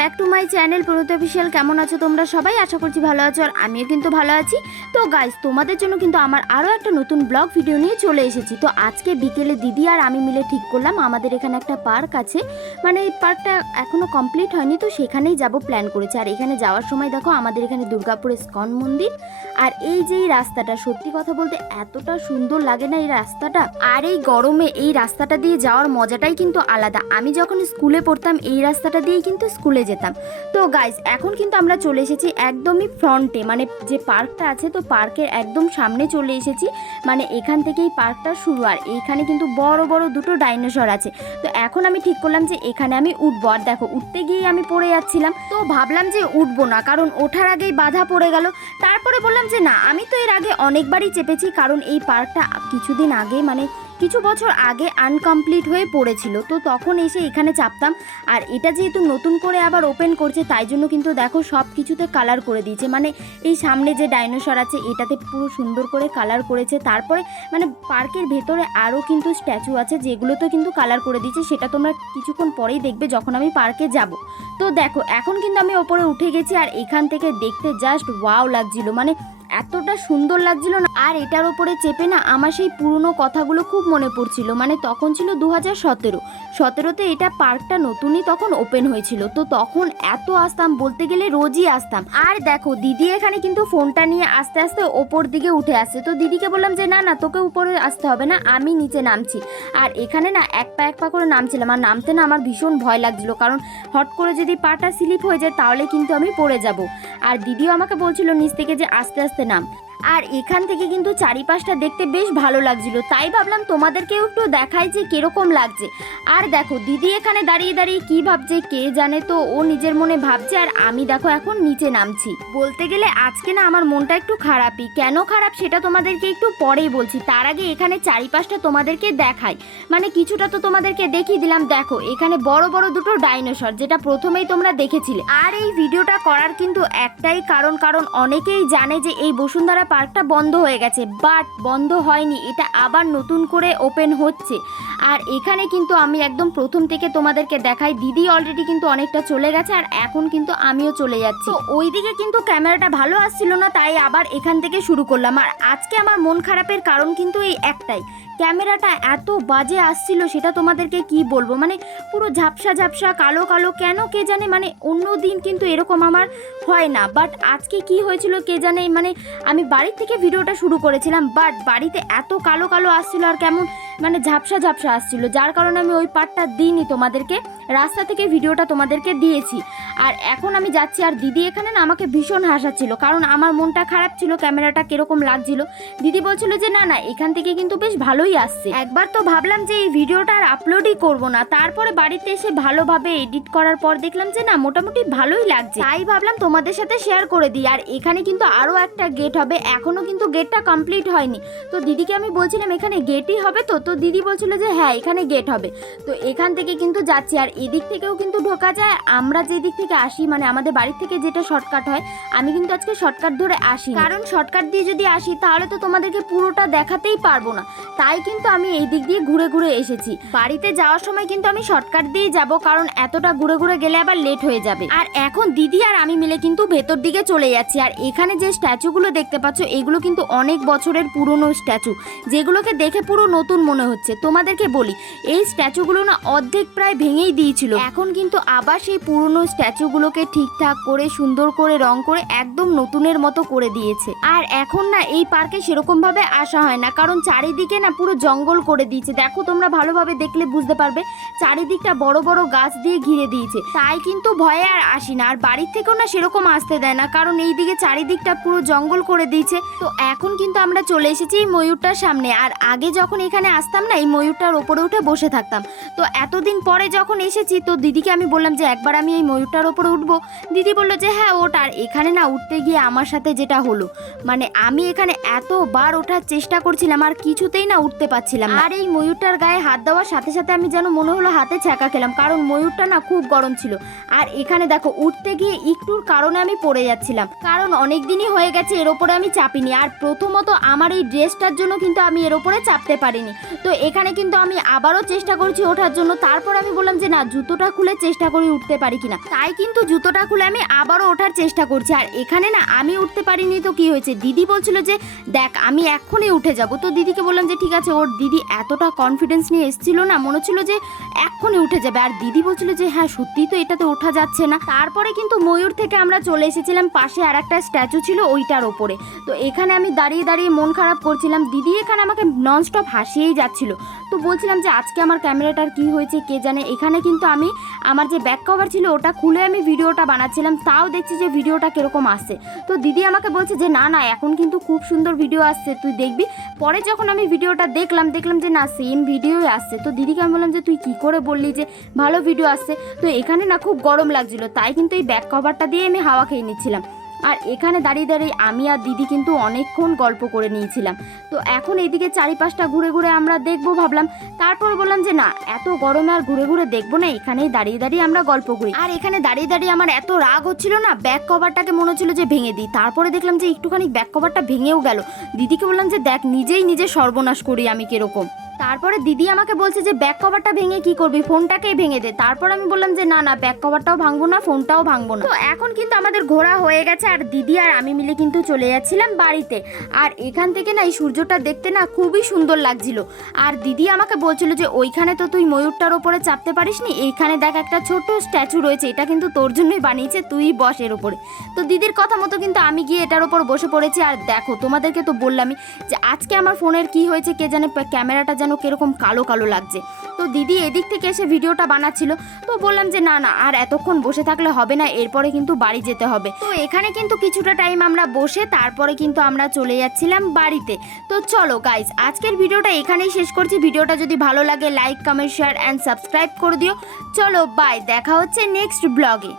Back to my channel Pranati official. কেমন আছো তোমরা সবাই? আশা করছি ভালো আছো, আর আমিও কিন্তু ভালো আছি। তো গাইস, তোমাদের জন্য কিন্তু আমার আরও একটা নতুন ব্লগ ভিডিও নিয়ে চলে এসেছি। তো আজকে বিকেলে দিদি আর আমি মিলে ঠিক করলাম আমাদের এখানে একটা পার্ক আছে, মানে এই পার্কটা এখনও কমপ্লিট হয়নি, তো সেখানেই যাব প্ল্যান করেছে। আর এখানে যাওয়ার সময় দেখো আমাদের এখানে দুর্গাপুর ইস্কন মন্দির, আর এই যে এই রাস্তাটা, সত্যি কথা বলতে এতটা সুন্দর লাগে না এই রাস্তাটা। আর এই গরমে এই রাস্তাটা দিয়ে যাওয়ার মজাটাই কিন্তু আলাদা। আমি যখন স্কুলে পড়তাম এই রাস্তাটা দিয়েই কিন্তু স্কুলে যেতাম। তো গাইস, এখন কিন্তু আমরা চলে এসেছি একদমই ফ্রন্টে, মানে যে পার্কটা আছে, তো পার্কের একদম সামনে চলে এসেছি। মানে এখান থেকেই পার্কটা শুরু, আর এইখানে কিন্তু বড় বড় দুটো ডাইনোসর আছে। তো এখন আমি ঠিক করলাম যে এখানে আমি উঠবো। আর দেখো, উঠতে গিয়েই আমি পড়ে যাচ্ছিলাম, তো ভাবলাম যে উঠবো না, কারণ ওঠার আগেই বাধা পড়ে গেল। তারপরে বললাম যে না, আমি তো এর আগে অনেকবারই চেপেছি, কারণ এই পার্কটা কিছুদিন আগে, মানে কিছু বছর আগে আনকমপ্লিট হয়ে পড়েছিল, তো তখন এসে এখানে চাপতাম। আর এটা যেহেতু নতুন করে আবার ওপেন করছে, তাই জন্য কিন্তু দেখো সব কিছুতে কালার করে দিয়েছে। মানে এই সামনে যে ডাইনোসর আছে এটাতে পুরো সুন্দর করে কালার করেছে। তারপরে মানে পার্কের ভেতরে আরও কিন্তু স্ট্যাচু আছে, যেগুলোতে কিন্তু কালার করে দিয়েছে। সেটা তোমরা কিছুক্ষণ পরেই দেখবে যখন আমি পার্কে যাব। তো দেখো, এখন কিন্তু আমি ওপরে উঠে গেছি, আর এখান থেকে দেখতে জাস্ট ওয়াও লাগছিল, মানে এতটা সুন্দর লাগছিল না। আর এটার ওপরে চেপে না আমার সেই পুরনো কথাগুলো খুব মনে পড়ছিল। মানে তখন ছিল 2017-তে এটা পার্কটা নতুনই তখন ওপেন হয়েছিল, তো তখন এত আসতাম, বলতে গেলে রোজই আসতাম। আর দেখো, দিদি এখানে কিন্তু ফোনটা নিয়ে আস্তে আস্তে ওপর দিকে উঠে আসছে। তো দিদিকে বললাম যে না না, তোকে উপরে আসতে হবে না, আমি নিচে নামছি। আর এখানে না এক পা করে নামছিলাম, আর নামতে না আমার ভীষণ ভয় লাগছিল, কারণ হট করে যদি পাটা স্লিপ হয়ে যায় তাহলে কিন্তু আমি পড়ে যাব। আর দিদিও আমাকে বলছিল নিচ থেকে যে আস্তে আস্তে নাম। আর এখান থেকে কিন্তু চারিপাশটা দেখতে বেশ ভালো লাগছিল, তাই ভাবলাম তোমাদেরকেও একটু দেখাই যে কিরকম লাগছে। আর দেখো, দিদি এখানে দাঁড়িয়ে দাঁড়িয়ে কি ভাবছে কে জানে, তো ও নিজের মনে ভাবছে, আর আমি দেখো এখন নিচে নামছি। বলতে গেলে আজকে না আমার মনটা একটু খারাপই। কেন খারাপ সেটা তোমাদেরকে একটু পরেই বলছি, তার আগে এখানে চারিপাশটা তোমাদেরকে দেখাই। মানে কিছুটা তো তোমাদেরকে দেখিয়ে দিলাম। দেখো, এখানে বড় বড় দুটো ডাইনোসর, যেটা প্রথমেই তোমরা দেখেছিলে। আর এই ভিডিওটা করার কিন্তু একটাই কারণ অনেকেই জানে যে এই বসুন্ধরা পার্কটা বন্ধ হয়ে গেছে, বাট বন্ধ হয়নি, এটা আবার নতুন করে ওপেন হচ্ছে। আর এখানে কিন্তু আমি একদম প্রথম থেকে তোমাদেরকে দেখাই। দিদি অলরেডি কিন্তু অনেকটা চলে গেছে, আর এখন কিন্তু আমিও চলে যাচ্ছি। তো ওইদিকে কিন্তু ক্যামেরাটা ভালো আসছিল না, তাই আবার এখান থেকে শুরু করলাম। আর আজকে আমার মন খারাপের কারণ কিন্তু এই একটাই, ক্যামেরাটা এত বাজে আসছিল, সেটা তোমাদেরকে কি বলবো। মানে পুরো ঝাপসা ঝাপসা কালো কালো, কেন কে জানে। মানে অন্য দিন কিন্তু এরকম আমার হয় না, বাট আজকে কি হয়েছিল কে জানে। মানে আমি বাড়ির থেকে ভিডিওটা শুরু করেছিলাম, বাট বাড়িতে এত কালো কালো আসছিল, আর কেমন মানে ঝাপসা ঝাপসা আসছিল, যার কারণে আমি ওই পার্টটা দিইনি তোমাদেরকে, রাস্তা থেকে ভিডিওটা তোমাদেরকে দিয়েছি। আর এখন আমি যাচ্ছি, আর দিদি এখানে না আমাকে ভীষণ হাসাচ্ছিল, কারণ আমার মনটা খারাপ ছিল, ক্যামেরাটা কিরকম লাগছিল। দিদি বলছিল যে না না, এখান থেকে কিন্তু বেশ ভালোই আসছে। একবার তো ভাবলাম যে এই ভিডিওটা আর আপলোডই করব না, তারপরে বাড়িতে এসে ভালোভাবে এডিট করার পর দেখলাম যে না, মোটামুটি ভালোই লাগছে, তাই ভাবলাম তোমাদের সাথে শেয়ার করে দিই। আর এখানে কিন্তু আরও একটা গেট হবে, এখনও কিন্তু গেটটা কমপ্লিট হয়নি। তো দিদিকে আমি বলছিলাম এখানে গেটই হবে, তো দিদি বলছিল যে হ্যাঁ এখানে গেট হবে। তো এখান থেকে কিন্তু যাচ্ছি, আর এদিক থেকেও কিন্তু ঢোকা যায়। আমরা যে দিক থেকে আসি, মানে আমাদের বাড়ির থেকে যেটা শর্টকাট হয়, আমি কিন্তু আজকে শর্টকাট ধরে আসি, কারণ শর্টকাট দিয়ে যদি আসি তাহলে তো তোমাদেরকে পুরোটা দেখাতেই পারবো না, তাই কিন্তু আমি এই দিক দিয়ে ঘুরে ঘুরে এসেছি। বাড়িতে যাওয়ার সময় কিন্তু আমি শর্টকাট দিয়েই যাব, কারণ এতটা ঘুরে ঘুরে গেলে আবার লেট হয়ে যাবে। আর এখন দিদি আর আমি মিলে কিন্তু ভেতর দিকে চলে যাচ্ছি। আর এখানে যে স্ট্যাচুগুলো দেখতে পাচ্ছ, এগুলো কিন্তু অনেক বছরের পুরনো স্ট্যাচু, যেগুলোকে দেখে পুরো নতুন মনে হচ্ছে। তোমাদেরকে বলি, এই স্ট্যাচুগুলো না অর্ধেক প্রায় ভেঙেই দিয়েছিল, এখন কিন্তু আবার সেই পুরনো স্ট্যাচুগুলোকে ঠিকঠাক করে সুন্দর করে রং করে একদম নতুনের মতো করে দিয়েছে। আর এখন না এই পার্কে সেরকম ভাবে আসা হয় না, কারণ চারিদিকে না পুরো জঙ্গল করে দিয়েছে। দেখো, তোমরা ভালোভাবে দেখলে বুঝতে পারবে, চারিদিকটা বড় বড় গাছ দিয়ে ঘিরে দিয়েছে, তাই কিন্তু ভয়ে আর আসি না। আর বাড়ির থেকেও না সেরকম আসতে দেয় না, কারণ এইদিকে চারিদিকটা পুরো জঙ্গল করে দিয়েছে। তো এখন কিন্তু আমরা চলে এসেছি এই ময়ূরটার সামনে। আর আগে যখন এখানে আসতাম না, এই ময়ূরটার ওপরে উঠে বসে থাকতাম। তো এতদিন পরে যখন এসেছি, তো দিদিকে আমি বললাম যে একবার আমি এই ময়ূরটার ওপরে উঠবো। দিদি বললো যে হ্যাঁ ওঠ। আর এখানে না উঠতে গিয়ে আমার সাথে যেটা হলো, মানে আমি এখানে এতবার ওঠার চেষ্টা করছিলাম, আর কিছুতেই না উঠতে পারছিলাম। আর এই ময়ূরটার গায়ে হাত দেওয়ার সাথে সাথে আমি যেন মনে হলো হাতে ছ্যাঁকা খেলাম, কারণ ময়ূরটা না খুব গরম ছিল। আর এখানে দেখো, উঠতে গিয়ে একটুর কারণে আমি পড়ে যাচ্ছিলাম, কারণ অনেক দিনই হয়ে গেছে এর ওপরে আমি চাপিনি। আর প্রথমত আমার এই ড্রেসটার জন্য কিন্তু আমি এর ওপরে চাপতে পারিনি। তো এখানে কিন্তু আমি আবারও চেষ্টা করছি ওঠার জন্য। তারপর আমি বললাম যে না, জুতোটা খুলে চেষ্টা করি উঠতে পারি কিনা। তাই কিন্তু জুতোটা খুলে আমি আবারও ওঠার চেষ্টা করছি। আর এখানে না আমি উঠতে পারিনি, তো কি হয়েছে, দিদি বলছিল যে দেখ আমি এক্ষুনি উঠে যাব। তো দিদিকে বললাম যে ঠিক আছে। ওর দিদি এতটা কনফিডেন্স নিয়ে এসেছিল না, মনে হচ্ছিল যে এক্ষুনি উঠে যাবে। আর দিদি বলছিল যে হ্যাঁ সত্যিই তো এটাতে ওঠা যাচ্ছে না। তারপরে কিন্তু ময়ূর থেকে আমরা চলে এসেছিলাম পাশে আর একটা স্ট্যাচু ছিল ওইটার ওপরে। তো এখানে আমি দাঁড়িয়ে দাঁড়িয়ে মন খারাপ করছিলাম। দিদি এখানে আমাকে ননস্টপ হাসিয়েই যাচ্ছিল। তো বলছিলাম যে আজকে আমার ক্যামেরাটার কি হয়েছে কে জানে। এখানে কিন্তু আমি আমার যে ব্যাক কভার ছিল ওটা খুলে আমি ভিডিওটা বানাচ্ছিলাম, তাও দেখছি যে ভিডিওটা কীরকম আসছে। তো দিদি আমাকে বলছে যে না না, এখন কিন্তু খুব সুন্দর ভিডিও আসছে, তুই দেখবি। পরে যখন আমি ভিডিওটা দেখলাম যে না সেম ভিডিওই আসছে। তো দিদিকে আমি বললাম যে তুই কি করে বললি যে ভালো ভিডিও আসছে। তো এখানে না খুব গরম লাগছিল, তাই কিন্তু এই ব্যাক কভারটা দিয়ে আমি হাওয়া খেয়ে নিচ্ছিলাম। আর এখানে দাঁড়িয়ে দাঁড়িয়ে আমি আর দিদি কিন্তু অনেকক্ষণ গল্প করে নিয়েছিলাম। তো এখন এইদিকে চারিপাশটা ঘুরে ঘুরে আমরা দেখবো ভাবলাম। তারপর বললাম যে না, এত গরমে আর ঘুরে ঘুরে দেখবো না, এখানেই দাঁড়িয়ে দাঁড়িয়ে আমরা গল্প করি। আর এখানে দাঁড়িয়ে দাঁড়িয়ে আমার এত রাগ হচ্ছিল না, ব্যাক কভারটাকে মনে হচ্ছিল যে ভেঙে দিই। তারপরে দেখলাম যে একটুখানি ব্যাক কভারটা ভেঙেও গেল। দিদিকে বললাম যে দেখ নিজেই নিজে সর্বনাশ করি আমি কিরকম। তারপরে দিদি আমাকে বলছে যে ব্যাক কভারটা ভেঙে কি করবি, ফোনটাকেই ভেঙে দে। তারপর আমি বললাম যে না না, ব্যাক কভারটাও ভাঙবো না, ফোনটাও ভাঙবো না। তো এখন কিন্তু আমাদের ঘোরা হয়ে গেছে, আর দিদি আর আমি মিলে কিন্তু চলে যাচ্ছিলাম বাড়িতে। আর এখান থেকে না এই সূর্যটা দেখতে না খুবই সুন্দর লাগছিল। আর দিদি আমাকে বলছিল যে ওইখানে তো তুই ময়ূরটার ওপরে চাপতে পারিসনি, এইখানে দেখ একটা ছোট স্ট্যাচু রয়েছে, এটা কিন্তু তোর জন্যই বানিয়েছে, তুই বস এর ওপরে। তো দিদির কথা মতো কিন্তু আমি গিয়ে এটার ওপর বসে পড়েছি। আর দেখো তোমাদেরকে তো বললামই যে আজকে আমার ফোনের কি হয়েছে কে জানে, ক্যামেরাটা যেন কিরকম কালো কালো লাগছে। তো দিদি এদিক থেকে এসে ভিডিওটা বানাচ্ছিল। তো বললাম যে না না, আর এতক্ষণ বসে থাকলে হবে না, এরপরে কিন্তু বাড়ি যেতে হবে। তো এখানে কিন্তু কিছুটা টাইম আমরা বসে তারপরে কিন্তু আমরা চলে যাচ্ছিলাম বাড়িতে। তো চলো গাইজ, আজকের ভিডিওটা এখানেই শেষ করছি। ভিডিওটা যদি ভালো লাগে like comment share and subscribe করে দিও। চলো বাই, দেখা হচ্ছে নেক্সট ব্লগে।